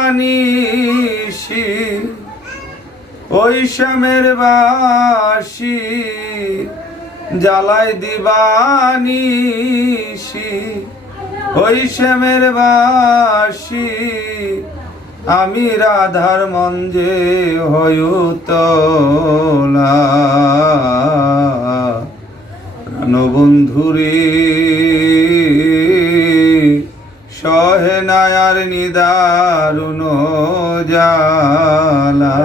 দিবানিশি ওই শ্যামের বাসি জ্বালাই দিবানিশি ওই শ্যামের বাসি আমি রাধার মঞ্জে হয়ুতলা প্রাণবন্ধুরে সহে নায়ার নিদারুণ জালা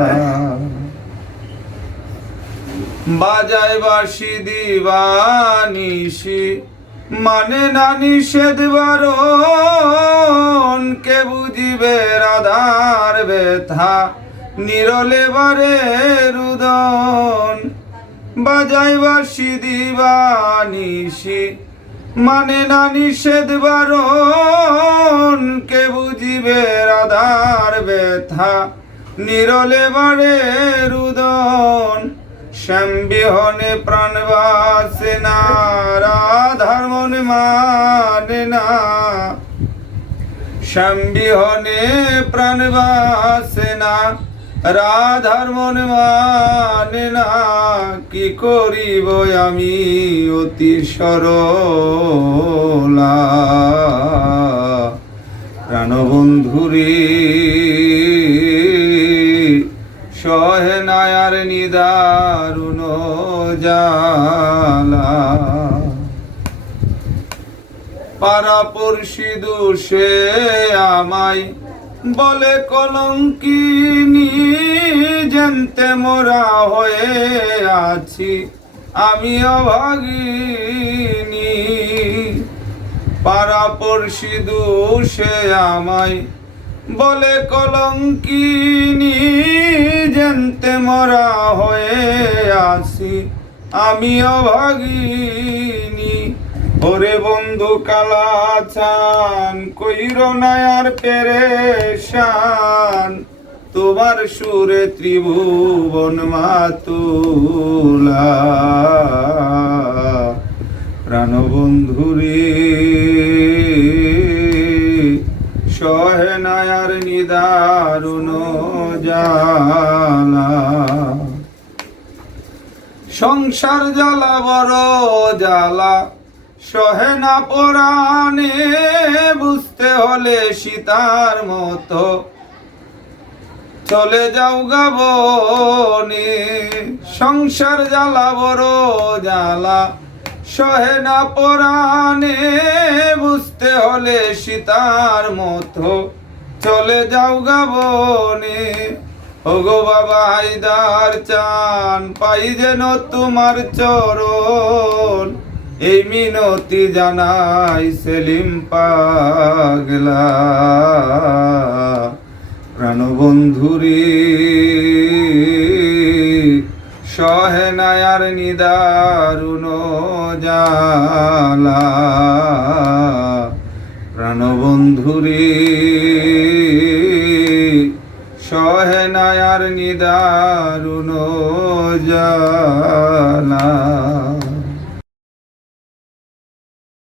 বাজায় বাসি দিবানিসি মানে না নিষেধ বারণ, কে বুঝিবে রাধার ব্যথা, নিরলে বারে রুদন। বাজায় বাসি মানে না নিষেধ বারণ, কে বুঝিবে রাধার ব্যথা? নিরলে বারে রুদন শ্যাম বিহনে প্রাণ বাসে না, রাধার মনে মানে না। শ্যাম বিহনে প্রাণ বাসে না রাধার মন মানে না, কি করিব আমি অতি সরলা? প্রাণবন্ধুরে, সহে নায়ার নিদারুণ জালা পারাপড়শি দোষে আমায় বলে কলঙ্কিনী জানতে মোরা হয়ে আছি, আমি অভাগিনী। পারাপড়শি দোষে আমায় বলে কলঙ্কিনী জানতে মরা হয়ে আছি, আমি অভাগিনী। ওরে বন্ধু কালাচান কইর নায়ার পেরেশান। তোমার সুরে ত্রিভুবন মাতুলা। প্রাণবন্ধুরে সহে নায়ার নিদারুণ জালা সংসার জ্বালা বড় জ্বালা সহে না পরাণে বুঝতে হলে সীতার মতো। চলে যাও গাবনে সংসার জ্বালা বড় জ্বালা। সহে না পরাণে বুঝতে হলে সীতার মতো। চলে যাও গাবনে ওগো বাবা হায়দার চান, পাই যেন তোমার চরণ। এই মিনতি জানাই সেলিম পাগলা। প্রাণবন্ধুরে, সহে নায়ার নিদারুণ জালা। প্রাণবন্ধুরে, সহে নায়ার নিদারুণ জালা।